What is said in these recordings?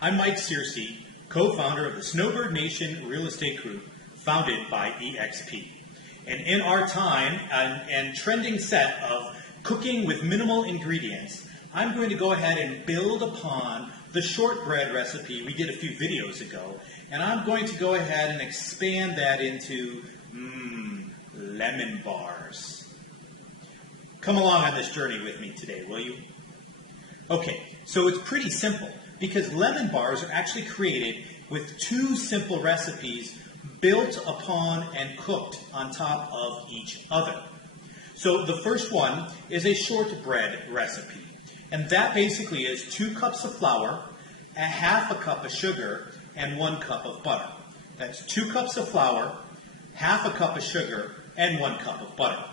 I'm Mike Searcy, co-founder of the Snowbird Nation Real Estate Group, founded by EXP. And in our time and trending set of cooking with minimal ingredients, I'm going to go ahead and build upon the shortbread recipe we did a few videos ago, and I'm going to go ahead and expand that into lemon bars. Come along on this journey with me today, will you? Okay, so it's pretty simple because lemon bars are actually created with two simple recipes built upon and cooked on top of each other. So the first one is a shortbread recipe, and that basically is 2 cups of flour, a half a cup of sugar, and 1 cup of butter. That's 2 cups of flour, half a cup of sugar, and 1 cup of butter.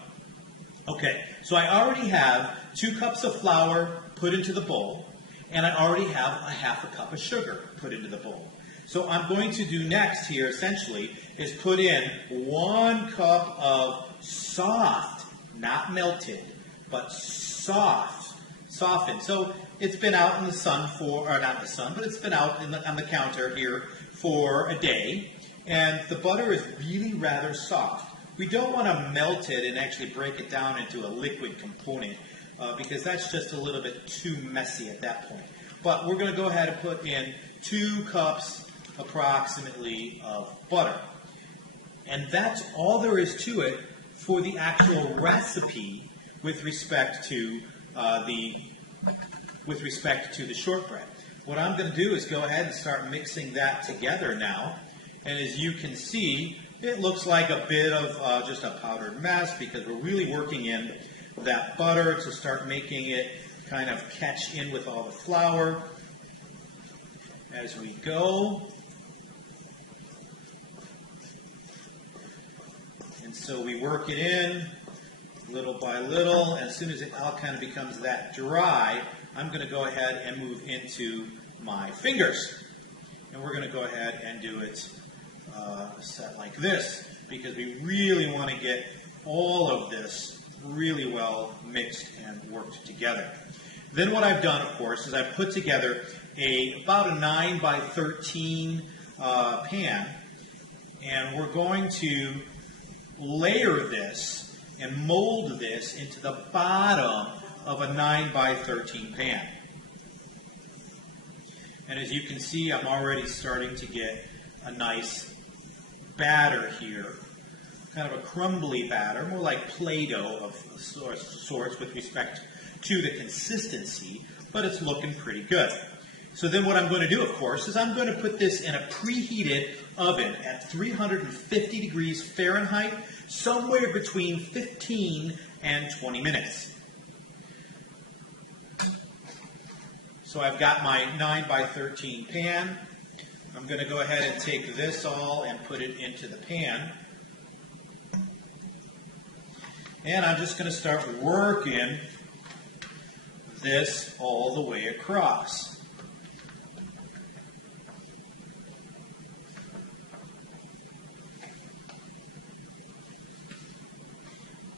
Okay, so I already have 2 cups of flour put into the bowl, and I already have a half a cup of sugar put into the bowl. So I'm going to do next here, essentially, is put in 1 cup of soft, not melted, but softened. So it's been out in the sun for, or not the sun, but it's been out on the counter here for a day, and the butter is really rather soft. We don't want to melt it and actually break it down into a liquid component because that's just a little bit too messy at that point. But we're going to go ahead and put in 2 cups approximately of butter. And that's all there is to it for the actual recipe with respect to the shortbread. What I'm going to do is go ahead and start mixing that together now. And as you can see, it looks like a bit of just a powdered mess because we're really working in that butter to start making it kind of catch in with all the flour as we go. And so we work it in little by little. And as soon as it all kind of becomes that dry, I'm going to go ahead and move into my fingers. And we're going to go ahead and do it set like this because we really want to get all of this really well mixed and worked together. Then what I've done, of course, is I've put together about a 9 by 13 pan, and we're going to layer this and mold this into the bottom of a 9 by 13 pan. And as you can see, I'm already starting to get a nice batter here, kind of a crumbly batter, more like Play-Doh of sorts with respect to the consistency, but it's looking pretty good. So then what I'm going to do, of course, is I'm going to put this in a preheated oven at 350 degrees Fahrenheit, somewhere between 15 and 20 minutes. So I've got my 9 by 13 pan. I'm going to go ahead and take this all and put it into the pan. And I'm just going to start working this all the way across.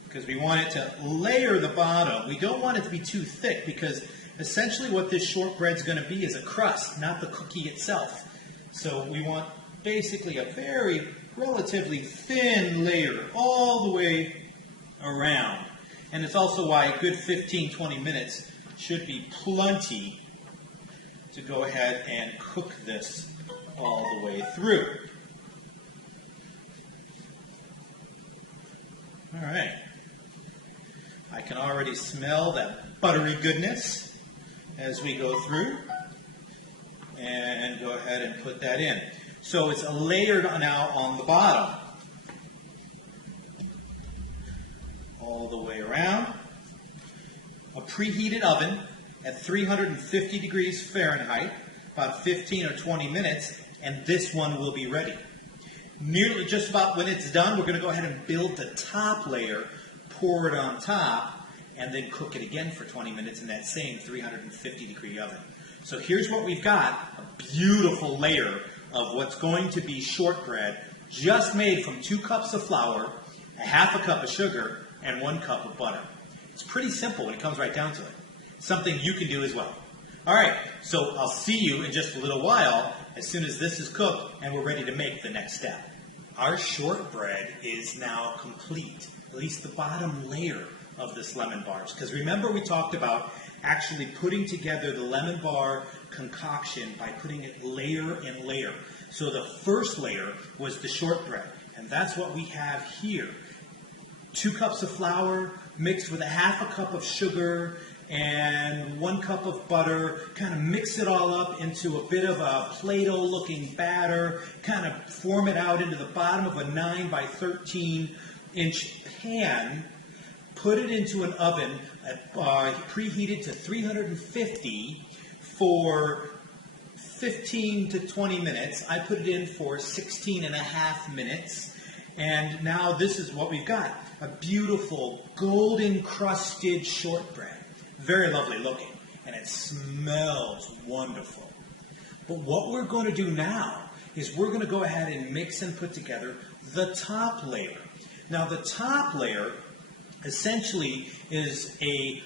Because we want it to layer the bottom. We don't want it to be too thick because essentially what this shortbread is going to be is a crust, not the cookie itself. So we want basically a very relatively thin layer all the way around. And it's also why a good 15-20 minutes should be plenty to go ahead and cook this all the way through. All right. I can already smell that buttery goodness as we go through. And go ahead and put that in. So it's layered now on the bottom. All the way around. A preheated oven at 350 degrees Fahrenheit, about 15 or 20 minutes, and this one will be ready. Nearly just about when it's done, we're going to go ahead and build the top layer, pour it on top, and then cook it again for 20 minutes in that same 350 degree oven. So here's what we've got, a beautiful layer of what's going to be shortbread just made from 2 cups of flour, a half a cup of sugar, and 1 cup of butter. It's pretty simple when it comes right down to it. Something you can do as well. All right, so I'll see you in just a little while as soon as this is cooked and we're ready to make the next step. Our shortbread is now complete, at least the bottom layer of this lemon bars. Because remember we talked about actually putting together the lemon bar concoction by putting it layer and layer. So the first layer was the shortbread, and that's what we have here. 2 cups of flour mixed with a half a cup of sugar and 1 cup of butter. Kind of mix it all up into a bit of a Play-Doh looking batter. Kind of form it out into the bottom of a 9 by 13 inch pan. Put it into an oven preheated to 350 for 15 to 20 minutes. I put it in for 16 and a half minutes. And now this is what we've got. A beautiful golden crusted shortbread. Very lovely looking. And it smells wonderful. But what we're going to do now is we're going to go ahead and mix and put together the top layer. Now the top layer essentially is a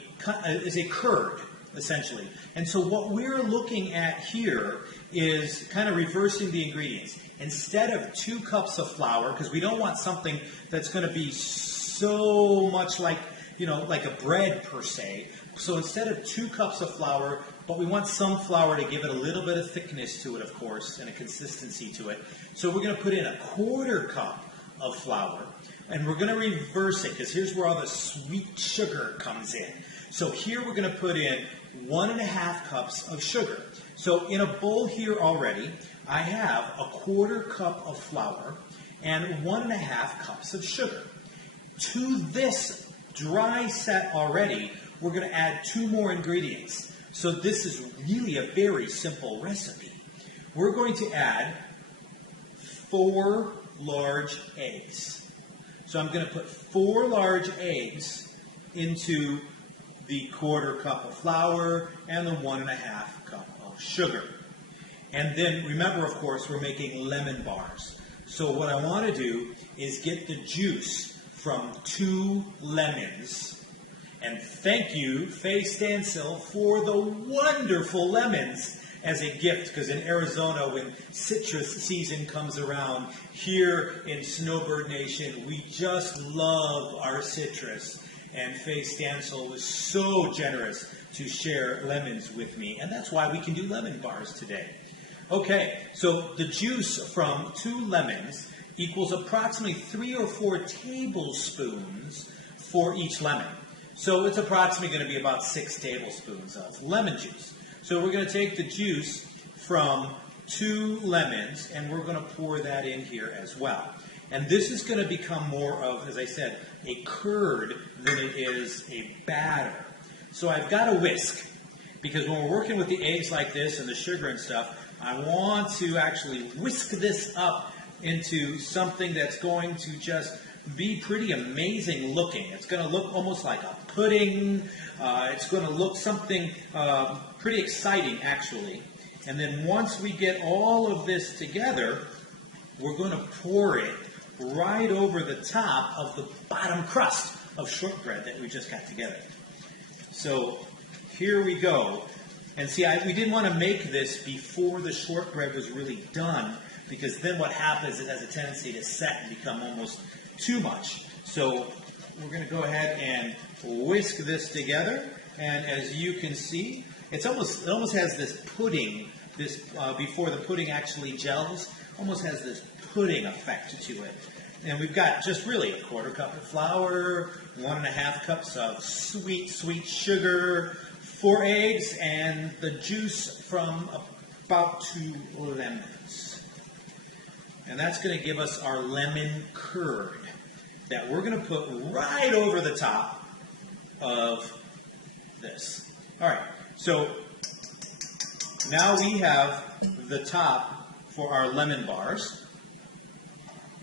curd, essentially. And so what we're looking at here is kind of reversing the ingredients. Instead of 2 cups of flour, because we don't want something that's going to be so much like, like a bread per se. So instead of 2 cups of flour, but we want some flour to give it a little bit of thickness to it, of course, and a consistency to it. So we're going to put in a 1/4 cup of flour, and we're going to reverse it, because here's where all the sweet sugar comes in. So here we're going to put in 1½ cups of sugar. So in a bowl here already, I have a 1/4 cup of flour and 1½ cups of sugar. To this dry set already, we're going to add 2 more ingredients. So this is really a very simple recipe. We're going to add 4 large eggs. So I'm going to put 4 large eggs into the 1/4 cup of flour and the 1½ cup of sugar. And then remember, of course, we're making lemon bars. So what I want to do is get the juice from 2 lemons. And thank you, Faye Stansel, for the wonderful lemons as a gift, because in Arizona, when citrus season comes around, here in Snowbird Nation, we just love our citrus. And Faye Stansel was so generous to share lemons with me, and that's why we can do lemon bars today. Okay, so the juice from 2 lemons equals approximately 3 or 4 tablespoons for each lemon. So it's approximately going to be about 6 tablespoons of lemon juice. So we're going to take the juice from 2 lemons, and we're going to pour that in here as well. And this is going to become more of, as I said, a curd than it is a batter. So I've got a whisk, because when we're working with the eggs like this and the sugar and stuff, I want to actually whisk this up into something that's going to just be pretty amazing looking. It's going to look almost like a pudding. It's going to look something pretty exciting, actually. And then once we get all of this together, we're going to pour it right over the top of the bottom crust of shortbread that we just got together. So here we go. And see, we didn't want to make this before the shortbread was really done, because then what happens is it has a tendency to set and become almost too much. So we're going to go ahead and whisk this together. And as you can see, it almost has this pudding, before the pudding actually gels, almost has this pudding effect to it. And we've got just really a 1/4 cup of flour, 1½ cups of sweet sugar, 4 eggs, and the juice from about 2 lemons. And that's going to give us our lemon curd that we're going to put right over the top of this. All right, so now we have the top for our lemon bars.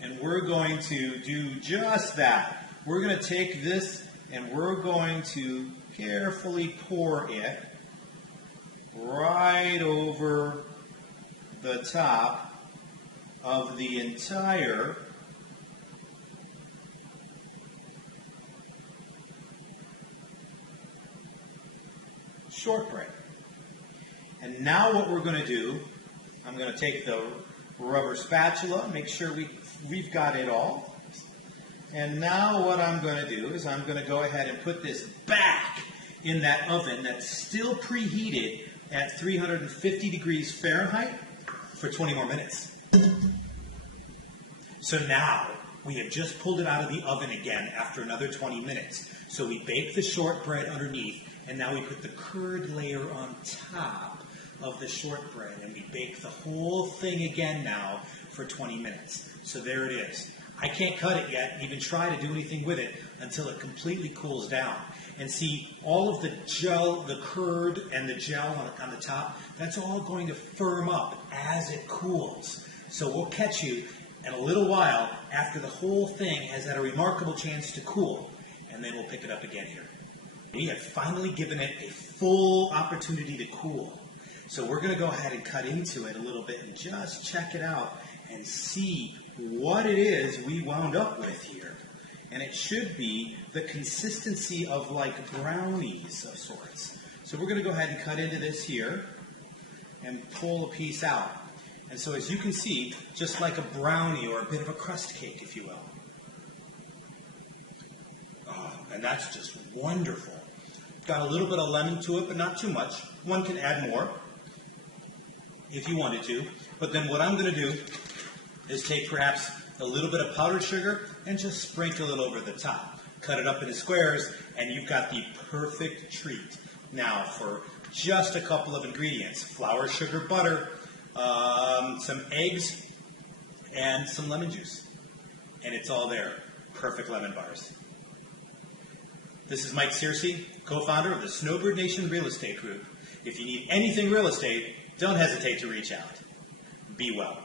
And we're going to do just that. We're going to take this and we're going to carefully pour it right over the top of the entire shortbread. And now what we're going to do, I'm going to take the rubber spatula, make sure we've got it all. And now what I'm going to do is I'm going to go ahead and put this back in that oven that's still preheated at 350 degrees Fahrenheit for 20 more minutes. So now we have just pulled it out of the oven again after another 20 minutes. So we bake the shortbread underneath, and now we put the curd layer on top of the shortbread, and we bake the whole thing again now for 20 minutes. So there it is. I can't cut it yet, even try to do anything with it until it completely cools down. And see, all of the gel, the curd and the gel on the top, that's all going to firm up as it cools. So we'll catch you in a little while after the whole thing has had a remarkable chance to cool, and then we'll pick it up again here. We have finally given it a full opportunity to cool. So we're going to go ahead and cut into it a little bit and just check it out and see what it is we wound up with here. And it should be the consistency of like brownies of sorts. So we're going to go ahead and cut into this here and pull a piece out. And so as you can see, just like a brownie or a bit of a crust cake, if you will. Oh, and that's just wonderful. Got a little bit of lemon to it, but not too much. One can add more if you wanted to. But then what I'm going to do is take perhaps a little bit of powdered sugar and just sprinkle it over the top. Cut it up into squares, and you've got the perfect treat. Now, for just a couple of ingredients: flour, sugar, butter, some eggs, and some lemon juice. And it's all there. Perfect lemon bars. This is Mike Searcy, co-founder of the Snowbird Nation Real Estate Group. If you need anything real estate, don't hesitate to reach out. Be well.